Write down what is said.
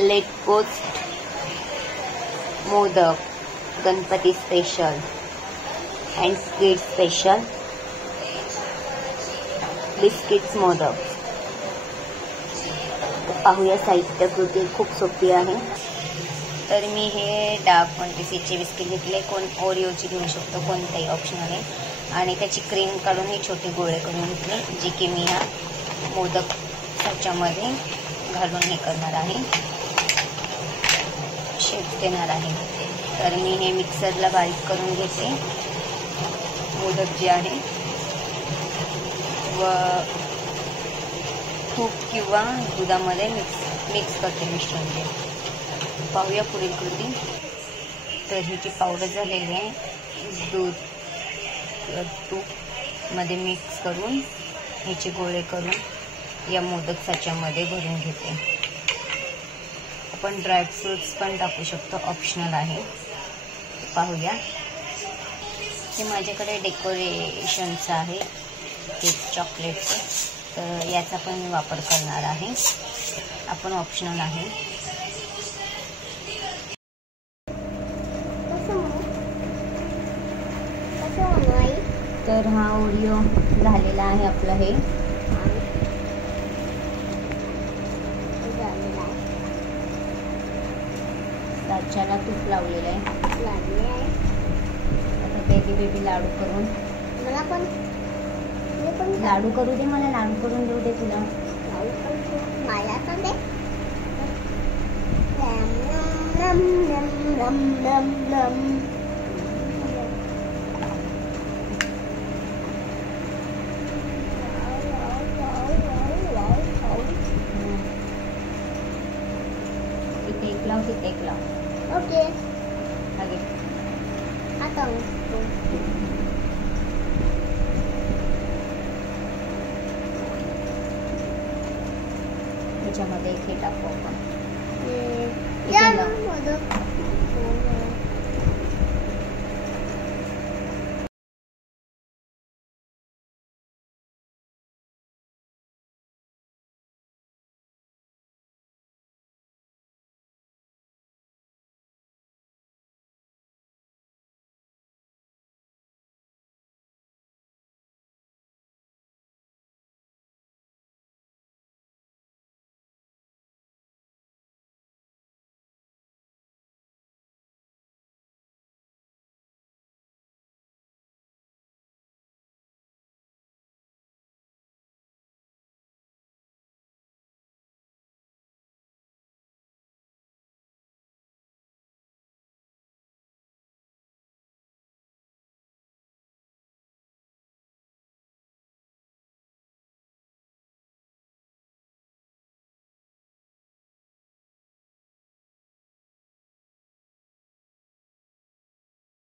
लेटपोस्ट modak, Ganpati special and sweet special, biscuits modak. पाहूया साहित्य. कृती खूप सोपी आहे. तर मी हे डार्क क्वांटिटीचे बिस्किट घेतले. कोण ओरिओची घेऊ शकतो, कोणताही ऑप्शनल आहे. आणि त्याची क्रीम काढून हे छोटे गोळे करून घेतले, जे की मी ह्या मोदक ह्याच्यामध्ये घालून हे करणार आहे, शेप देणार आहे. तर मी हे मिक्सरला बारीक करून घेते मोदक जे आहे, व तूप किंवा दुधामध्ये मिक्स करते मिश्रण ते. पाहूया पुढील कृती. तर ह्याची पावडर झालेली आहे. दूध तूप मध्ये मिक्स करून ह्याचे गोळे करून या मोदक साच्यामध्ये भरून घेते. आपण ड्रायफ्रुट्स पण टाकू शकतो, ऑप्शनल आहे. पाहूया. हे माझ्याकडे डेकोरेशनचं आहे, केक चॉकलेटचं. तर याचा पण मी वापर करणार आहे. आपण ऑप्शनल आहे. तर हा ओरिओ झालेला आहे आपलं. हे साच्याला तूप लावलेलं आहे. आता बेबी लाडू करून मला पण लाडू करू दे. मला लाडू करून देऊ दे. तुला मला पण दे. तिथे एक लाव. ओके. आगे आता त्याच्यामध्ये हे टाकू आपण.